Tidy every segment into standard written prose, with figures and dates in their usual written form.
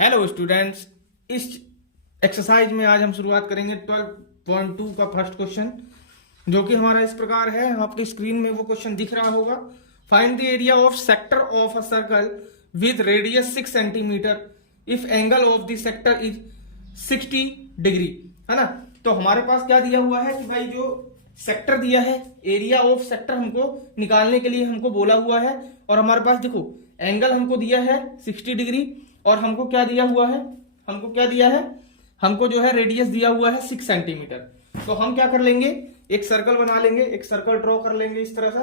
Hello students, इस exercise में आज हम शुरुआत करेंगे 12.2 का फर्स्ट क्वेश्चन, जो कि हमारा इस प्रकार है। आपकी स्क्रीन में वो क्वेश्चन दिख रहा होगा। Find the area of sector of a circle with radius 6 centimetre if angle of the sector is 60 degree, है ना। तो हमारे पास क्या दिया हुआ है कि भाई जो सेक्टर दिया है, एरिया ऑफ सेक्टर हमको निकालने के लिए हमको बोला हुआ है। और हमारे पास देखो एंगल हमको दिया है 60 डिग्री और हमको क्या दिया हुआ है, हमको जो है रेडियस दिया हुआ है 6 सेंटीमीटर। तो हम क्या कर लेंगे, एक सर्कल बना लेंगे, एक सर्कल ड्रॉ कर लेंगे। इस तरह से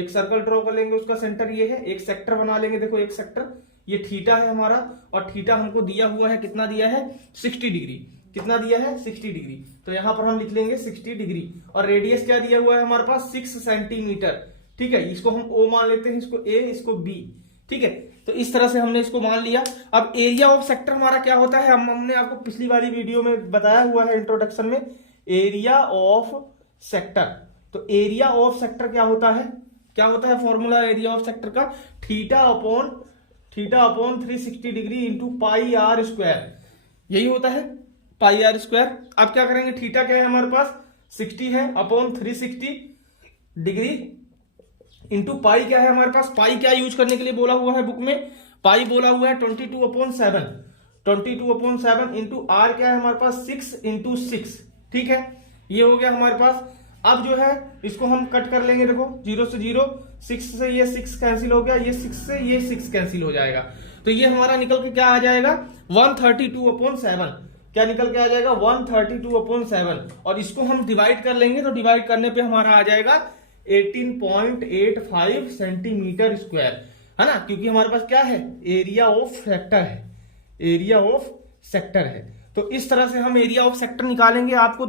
एक सर्कल ड्रॉ कर लेंगे, उसका सेंटर ये है। एक सेक्टर बना लेंगे, देखो एक सेक्टर ये थीटा है हमारा, और थीटा हमको दिया हुआ है, कितना दिया है 60 डिग्री। कितना दिया है 60 डिग्री। तो यहां पर हम लिख लेंगे 60 डिग्री। और रेडियस क्या दिया हुआ है हमारे पास 6 सेंटीमीटर। ठीक है, इसको हम ओ मान लेते हैं, इसको ए, इसको बी। ठीक है, तो इस तरह से हमने इसको मान लिया। अब एरिया ऑफ सेक्टर हमारा क्या होता है, हमने आपको पिछली वाली वीडियो में बताया हुआ है इंट्रोडक्शन में, एरिया ऑफ सेक्टर। तो एरिया ऑफ सेक्टर क्या होता है फॉर्मूला एरिया ऑफ सेक्टर का, theta upon 360 degree into pi r square. यही होता है पाई आर स्क्वायर। अब क्या करेंगे, थीटा क्या है हमारे पास 60 है, अपॉन 360 डिग्री इंटू पाई क्या है हमारे पास। पाई क्या यूज करने के लिए बोला हुआ है बुक में, पाई बोला हुआ है 22/7 इंटू आर क्या है हमारे पास 6 इंटू 6। ठीक है, ये हो गया हमारे पास। अब जो है इसको हम कट कर लेंगे, देखो 0 से 0, 6 से ये 6 कैंसिल हो गया, ये 6 से ये 6 कैंसिल हो जाएगा। तो ये हमारा निकल के क्या आ जाएगा 132/7। क्या निकल के आ जाएगा 132/7। और इसको हम डिवाइड कर लेंगे, तो डिवाइड करने पे हमारा आ जाएगा 18.85 सेंटीमीटर स्क्वायर, है ना। क्योंकि हमारे पास क्या है, एरिया ऑफ सेक्टर है। तो इस तरह से हम एरिया ऑफ सेक्टर निकालेंगे। आपको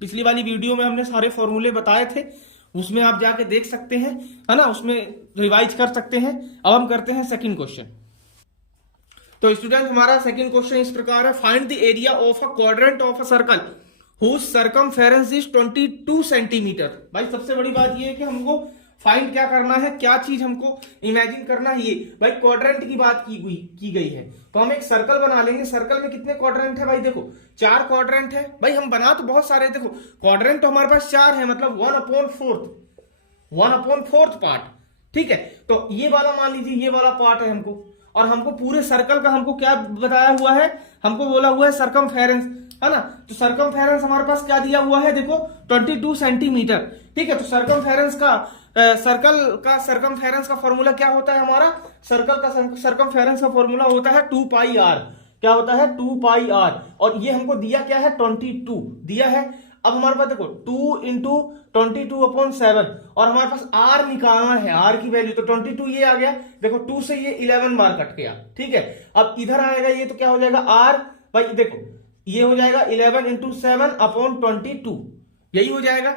पिछली वाली वीडियो में हमने सारे फॉर्मूले बताए थे, उसमें आप जाके देख सकते हैं, है ना, उसमें रिवाइज कर सकते हैं। अब हम करते हैं सेकंड क्वेश्चन। तो स्टूडेंट हमारा सेकंड क्वेश्चन इस प्रकार है, find the area of a quadrant of a circle whose circumference is 22 centimetre. भाई सबसे बड़ी बात ये है कि हमको फाइंड क्या करना है, क्या चीज हमको इमेजिन करना है। ये भाई क्वाड्रेंट की बात की गई है, तो हम एक सर्कल बना लेंगे। सर्कल में कितने क्वाड्रेंट है भाई, देखो 4 क्वाड्रेंट है। भाई हम बना तो बहुत सारे, देखो क्वाड्रेंट तो हमारे पास 4 है, मतलब 1/4 पार्ट। ठीक है, तो ये वाला मान लीजिए, ये वाला पार्ट है हमको। और हमको पूरे सर्कल का हमको क्या बताया हुआ है, हमको बोला हुआ है सर्कमफेरेंस, है ना। तो सर्कमफेरेंस हमारे पास क्या दिया हुआ है, देखो 22 सेंटीमीटर। ठीक है, तो सर्कमफेरेंस का सर्कमफेरेंस का फॉर्मूला क्या होता है हमारा, सर्कल का सर्कमफेरेंस का फॉर्मूला होता है 2 पाई आर। क्या होता है 2 पाई आर। और ये हमको दिया क्या है 22 दिया है। अब हमारे पास देखो 2 इंटू 22/7 और हमारे पास आर निकालना है, आर की वैल्यू। तो 22 ये आ गया, देखो 2 से ये 11 बार कट गया। ठीक है, अब इधर आएगा ये, तो क्या हो जाएगा आर, भाई देखो ये हो जाएगा 11 इंटू 7/22, यही हो जाएगा,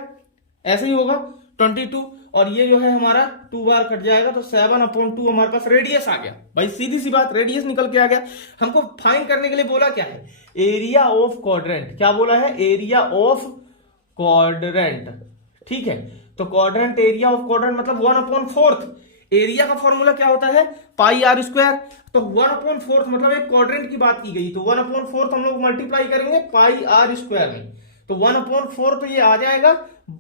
ऐसे ही होगा 22। और ये जो है हमारा 2 बार कट जाएगा, तो 7/2 हमारे पास रेडियस आ गया। भाई सीधी सी बात, रेडियस निकल के आ गया। हमको फाइंड करने के लिए बोला क्या है, एरिया ऑफ क्वाड्रेंट। क्या बोला है, एरिया ऑफ क्वाड्रेंट। ठीक है, तो क्वाड्रेंट, एरिया ऑफ क्वाड्रेंट मतलब 1/4। एरिया का फॉर्मूला क्या होता है पाई आर स्क्वायर। तो 1/4 मतलब एक क्वाड्रेंट की बात की गई, तो 1/4 हम लोग मल्टीप्लाई करेंगे पाई आर स्क्वायर में। तो 1/4 तो ये आ जाएगा,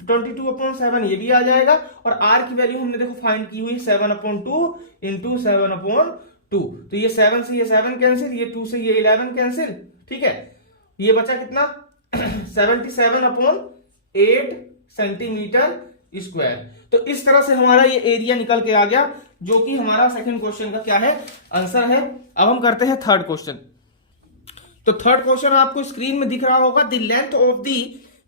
22/7 ये भी आ जाएगा। और आर की वैल्यू हमने देखो फाइंड की हुई 7/2 इंटू 7/2। तो ये 7 से ये 7 कैंसिल, ये 2 से ये 11 कैंसिल। ठीक है, ये बचा कितना 77/8 सेंटीमीटर स्क्वायर। तो इस तरह से हमारा ये एरिया निकल के आ गया, जो कि हमारा सेकंड क्वेश्चन का क्या है, आंसर है। अब हम करते हैं थर्ड क्वेश्चन। तो थर्ड क्वेश्चन आपको स्क्रीन में दिख रहा होगा, the length of the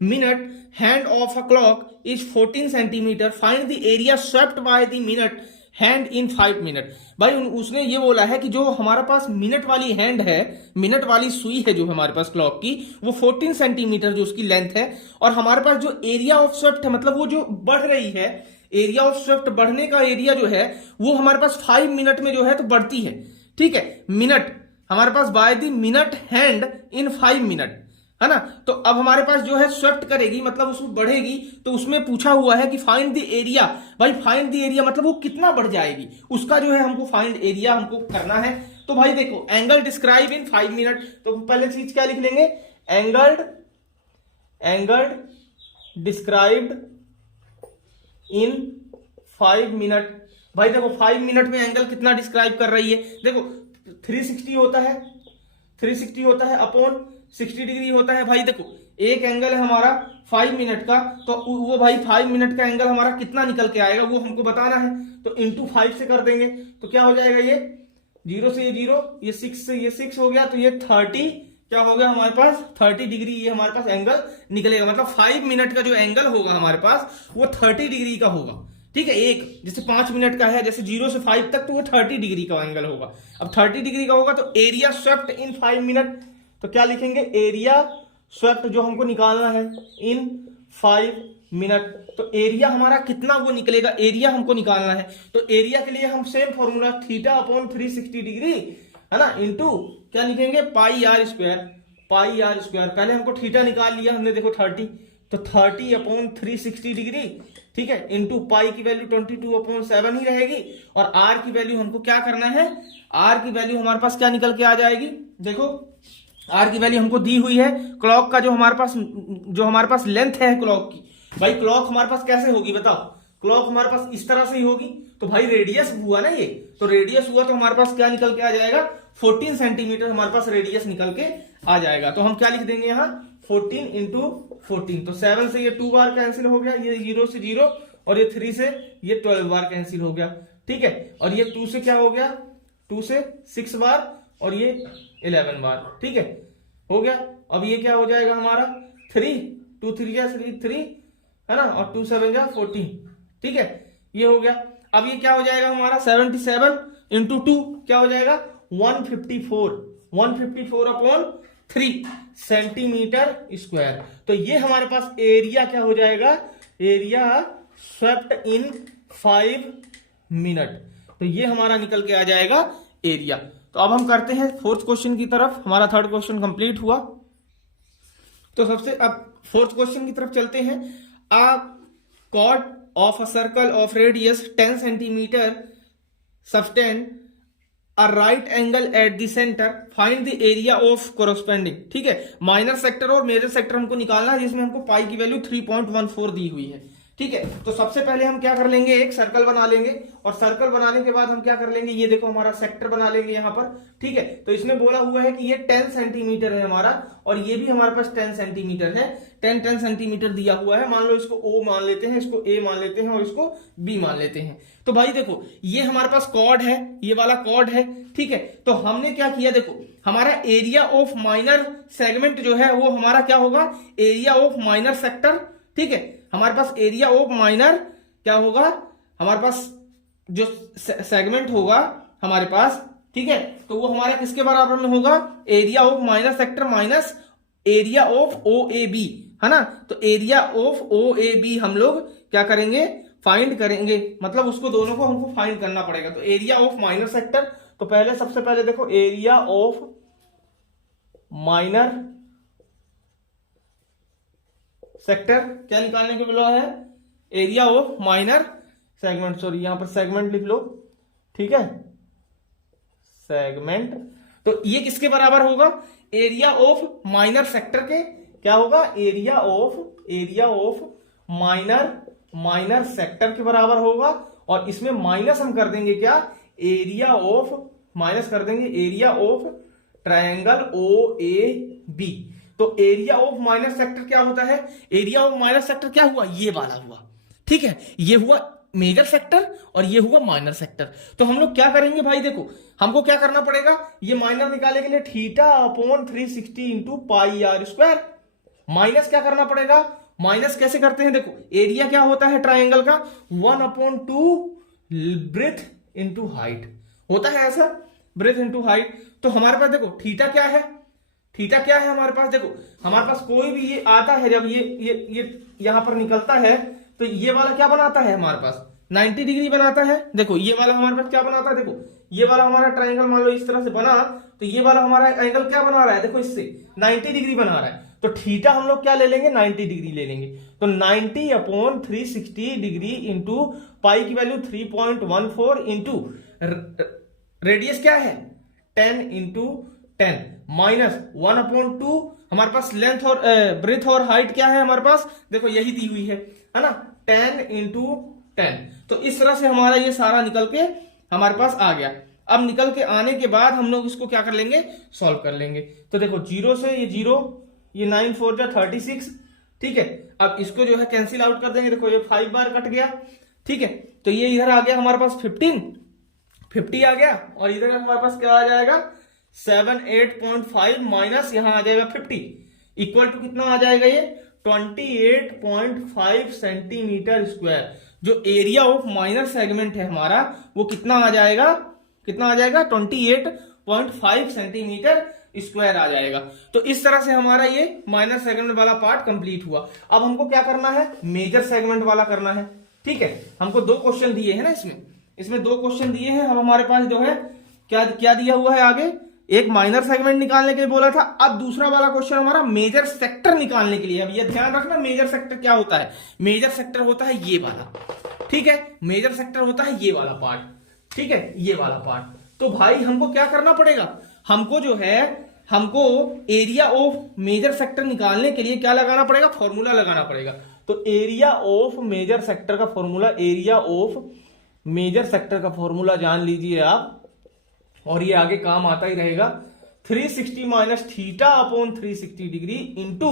minute hand of a clock is 14 centimetre, find the area swept by the minute hand in 5 minute. भाई उसने ये बोला है कि जो हमारा पास मिनट वाली हैंड है, मिनट वाली सुई है जो हमारे पास क्लॉक की, वो 14 सेंटीमीटर जो उसकी लेंथ है। और हमारे पास जो एरिया ऑफ स्वेप्ट है, मतलब वो जो बढ़ रही है, एरिया ऑफ स्वेप्ट बढ़ने का एरिया जो है वो हमारे पास 5 मिनट में जो है तो बढ़ती है। ठीक है, मिनट हमारे पास by the minute hand in 5 minute, है ना। तो अब हमारे पास जो है स्वेप्ट करेगी, मतलब उसमें बढ़ेगी। तो उसमें पूछा हुआ है कि फाइंड द एरिया। भाई फाइंड द एरिया मतलब वो कितना बढ़ जाएगी, उसका जो है हमको फाइंड एरिया हमको करना है। तो भाई देखो एंगल डिस्क्राइब इन 5 मिनट, तो पहले चीज क्या लिख लेंगे, एंगल डिस्क्राइब्ड इन 5 मिनट। भाई देखो 5 मिनट में एंगल कितना डिस्क्राइब कर रही है, देखो 360 होता है अपॉन 60 डिग्री होता है। भाई देखो एक एंगल है हमारा 5 मिनट का, तो वो भाई 5 मिनट का एंगल हमारा कितना निकल के आएगा वो हमको बताना है, तो इंटू 5 से कर देंगे, तो क्या हो जाएगा, ये 0 से ये 0, ये 6 से ये 6 हो गया, तो ये 30 क्या हो गया हमारे पास 30 डिग्री ये हमारे पास एंगल निकलेगा। मतलब 5 मिनट का जो एंगल होगा हमारे पास वो 30 डिग्री का होगा। ठीक है, एक जैसे 5 मिनट का है, जैसे 0 से 5 तक, तो वो 30 डिग्री का एंगल होगा। अब 30 डिग्री का होगा तो एरिया स्वेप्ट इन 5 मिनट, तो क्या लिखेंगे, एरिया स्वेप्ट जो हमको निकालना है इन 5 मिनट, तो एरिया हमारा कितना वो निकलेगा, एरिया हमको निकालना है। तो एरिया के लिए हम same formula theta upon 360 degree है ना, इंटू क्या लिखेंगे, पाई आर स्क्वायर। पहले हमको थीटा निकाल लिया हमने, देखो 30, तो 30 अपॉन 360 डिग्री, ठीक है, इंटू पाई की वैल्यू 22/7 ही रहेगी, और आर की वैल्यू हमको क्या करना है, आर की वैल्यू हमारे पास क्या निकल के आ जाएगी, देखो आर की वैल्यू हमको दी हुई है, क्लॉक का जो हमारे पास लेंथ है क्लॉक की। भाई क्लॉक हमारे पास कैसे होगी बताओ, क्लॉक हमारे पास इस तरह से ही होगी, तो भाई रेडियस हुआ ना ये, तो रेडियस हुआ तो हमारे पास क्या निकल के आ जाएगा, 14 सेंटीमीटर हमारे पास रेडियस निकल के आ जाएगा। तो हम क्या लिख देंगे यहाँ 14 इंटू 14, तो 7 से ये 2 बार कैंसिल हो गया, ये 0 से 0, और ये 3 से ये 12 बार कैंसिल हो गया। ठीक है, और ये 2 से क्या हो गया, 2 से 6 बार, और ये 11 बार। ठीक है, हो गया। अब ये क्या हो जाएगा हमारा 3, 2 3 या 3 है ना, और 2 7 या 14। ठीक है, ये हो गया। अब ये क्या हो जाएगा हमारा 77 इंटू 2 क्या हो जाएगा 154 अपॉन 3 सेंटीमीटर स्क्वायर। तो ये हमारे पास एरिया क्या हो जाएगा, एरिया स्वेप्ट इन 5 मिनट, तो ये हमारा निकल के आ जाएगा एरिया। तो अब हम करते हैं 4th क्वेश्चन की तरफ, हमारा 3rd क्वेश्चन कंप्लीट हुआ। तो सबसे अब 4th क्वेश्चन की तरफ चलते हैं। A chord of a circle of radius 10 centimetre subtend a right angle at the centre, find the area of corresponding. ठीक है, माइनर सेक्टर और मेजर सेक्टर हमको निकालना है, जिसमें हमको पाई की वैल्यू 3.14 दी हुई है। ठीक है, तो सबसे पहले हम क्या कर लेंगे, एक सर्कल बना लेंगे, और सर्कल बनाने के बाद हम क्या कर लेंगे, ये देखो हमारा सेक्टर बना लेंगे यहाँ पर। ठीक है, तो इसमें बोला हुआ है कि ये 10 सेंटीमीटर है हमारा, और ये भी हमारे पास 10 सेंटीमीटर है, 10 सेंटीमीटर दिया हुआ है। मान लो इसको O मान लेते हैं, इसको A मान लेते हैं, और इसको B मान लेते हैं। तो भाई देखो ये हमारे पास कॉर्ड है, ये वाला कॉर्ड है। ठीक है, तो हमने क्या किया, देखो हमारा एरिया ऑफ माइनर सेगमेंट जो है वो हमारा क्या होगा, एरिया ऑफ माइनर सेक्टर। ठीक है, हमारे पास एरिया ऑफ माइनर क्या होगा, हमारे पास जो सेगमेंट होगा हमारे पास, ठीक है, तो वो हमारा किसके बराबर में होगा, area of minor sector minus area of OAB, है ना। तो एरिया ऑफ OAB हम लोग क्या करेंगे, फाइंड करेंगे, मतलब उसको दोनों को हमको फाइंड करना पड़ेगा। तो एरिया ऑफ माइनर सेक्टर, तो पहले सबसे पहले देखो एरिया ऑफ माइनर सेक्टर क्या निकालने के बोला है, area of minor segment, sorry यहां पर सेगमेंट लिख लो। ठीक है, सेगमेंट, तो ये किसके बराबर होगा, एरिया ऑफ माइनर सेक्टर के क्या होगा, एरिया ऑफ माइनर सेक्टर के बराबर होगा। और इसमें माइनस हम कर देंगे क्या, एरिया ऑफ, माइनस कर देंगे एरिया ऑफ ट्रायंगल OAB। तो एरिया ऑफ माइनर सेक्टर क्या होता है, एरिया ऑफ माइनर सेक्टर क्या हुआ, ये वाला हुआ। ठीक है, ये हुआ मेजर सेक्टर और ये हुआ माइनर सेक्टर। तो हम लोग क्या करेंगे भाई, देखो हमको क्या करना पड़ेगा, ये माइनर निकालने के लिए theta upon 360 into pi r square, minus क्या करना पड़ेगा, माइनस कैसे करते हैं, देखो एरिया क्या होता है ट्राइंगल का 1/2 ब्रेथ इंटू हाइट होता है, ऐसा ब्रेथ इंटू हाइट। तो हमारे पास देखो थीटा क्या है, थीटा क्या है हमारे पास, देखो हमारे पास कोई भी ये आता है, जब ये यहां पर निकलता है तो ये वाला क्या बनाता है हमारे पास 90 डिग्री बनाता है। देखो ये वाला हमारे पास क्या बनाता है, देखो ये वाला हमारा ट्राइंगल मान लो इस तरह से बना, तो ये वाला हमारा एंगल क्या बना रहा है, देखो इससे 90 डिग्री बना रहा है। तो थीटा हम लोग क्या ले लेंगे, 90 डिग्री ले लेंगे। तो 90 अपॉन 360 डिग्री इंटू पाई की वैल्यू 3.14 इंटू रेडियस क्या है 10 इंटू 10 माइनस 1/2 हमारे पास लेंथ और ब्रेथ और हाइट क्या है हमारे पास, देखो यही दी हुई है ना, 10 इंटू 10। तो इस तरह से हमारा ये सारा निकल के हमारे पास आ गया। अब निकल के आने के बाद हम लोग इसको क्या कर लेंगे, सॉल्व कर लेंगे। तो देखो 0 से ये 0, ये 9 4 जा 36, ठीक है। अब इसको जो है कैंसिल आउट कर देंगे, देखो ये 5 बार कट गया, ठीक है। तो ये इधर आ गया हमारे पास 50 आ गया, और इधर हमारे पास क्या आ जाएगा 78.5 माइनस यहां आ जाएगा 50 इक्वल टू कितना आ जाएगा ये 28.5 सेंटीमीटर स्क्वायर। जो एरिया ऑफ माइनर सेगमेंट है हमारा वो कितना आ जाएगा 28.5 सेंटीमीटर स्क्वायर आ जाएगा। तो इस तरह से हमारा ये माइनर सेगमेंट वाला पार्ट कंप्लीट हुआ। अब हमको क्या करना है, मेजर सेगमेंट वाला करना है, ठीक है। हमको 2 क्वेश्चन दिए हैं ना, इसमें 2 क्वेश्चन दिए हैं। अब हमारे पास जो है क्या दिया हुआ है, आगे एक माइनर सेगमेंट निकालने के लिए बोला था, अब दूसरा वाला क्वेश्चन हमारा मेजर सेक्टर निकालने के लिए। अब ये ध्यान रखना मेजर सेक्टर क्या होता है, मेजर सेक्टर होता है ये वाला, ठीक है। मेजर सेक्टर होता है ये वाला पार्ट, ठीक है, ये वाला पार्ट। तो भाई हमको क्या करना पड़ेगा, हमको एरिया ऑफ मेजर सेक्टर निकालने के लिए क्या लगाना पड़ेगा, फॉर्मूला लगाना पड़ेगा। तो एरिया ऑफ मेजर सेक्टर का formula, area of major sector का फॉर्मूला जान लीजिए आप, और ये आगे काम आता ही रहेगा। 360 minus theta upon 360 degree into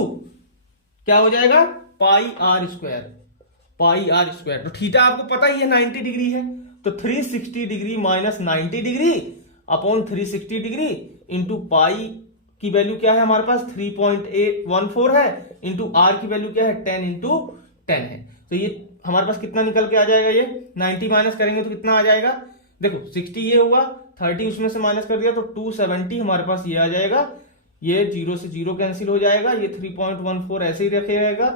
क्या हो जाएगा पाई आर स्क्वायर। तो थीटा आपको पता ही है 90 डिग्री है, तो 360 degree minus 90 degree upon 360 degree into पाई की वैल्यू क्या है हमारे पास 3.814 है, इंटू आर की वैल्यू क्या है 10 इंटू 10 है। तो ये हमारे पास कितना निकल के आ जाएगा, ये 90 माइनस करेंगे तो कितना आ जाएगा, देखो 60 ये हुआ, 30 उसमें से माइनस कर दिया तो 270 हमारे पास ये आ जाएगा। ये 0 से 0 कैंसिल हो जाएगा, ये 3.14 ऐसे ही रखे रहेगा,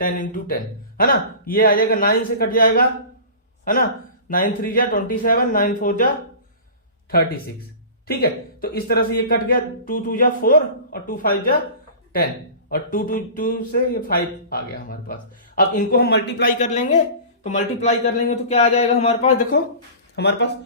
10 इंटू 10 है ना। ये आ जाएगा 9 से कट जाएगा है ना, 9 3 जा 27, 9 4 जा 36, ठीक है। तो इस तरह से ये कट गया, 2 2 जा 4 और 2 5 जा 10 और 2 2 2 से ये 5 आ गया हमारे पास। अब इनको हम मल्टीप्लाई कर लेंगे, तो क्या आ जाएगा हमारे पास, देखो हमारे पास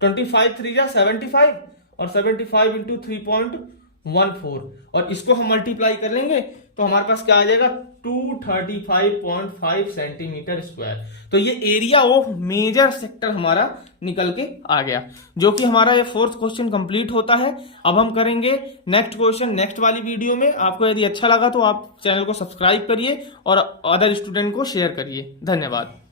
25 3 जा 75 और 75 इंटू 3.14 और इसको हम मल्टीप्लाई कर लेंगे तो हमारे पास क्या आ जाएगा 235.5 सेंटीमीटर स्क्वायर। तो ये एरिया ऑफ मेजर सेक्टर हमारा निकल के आ गया, जो कि हमारा ये 4th क्वेश्चन कंप्लीट होता है। अब हम करेंगे नेक्स्ट क्वेश्चन नेक्स्ट वाली वीडियो में। आपको यदि अच्छा लगा तो आप चैनल को सब्सक्राइब करिए और अदर स्टूडेंट को शेयर करिए। धन्यवाद।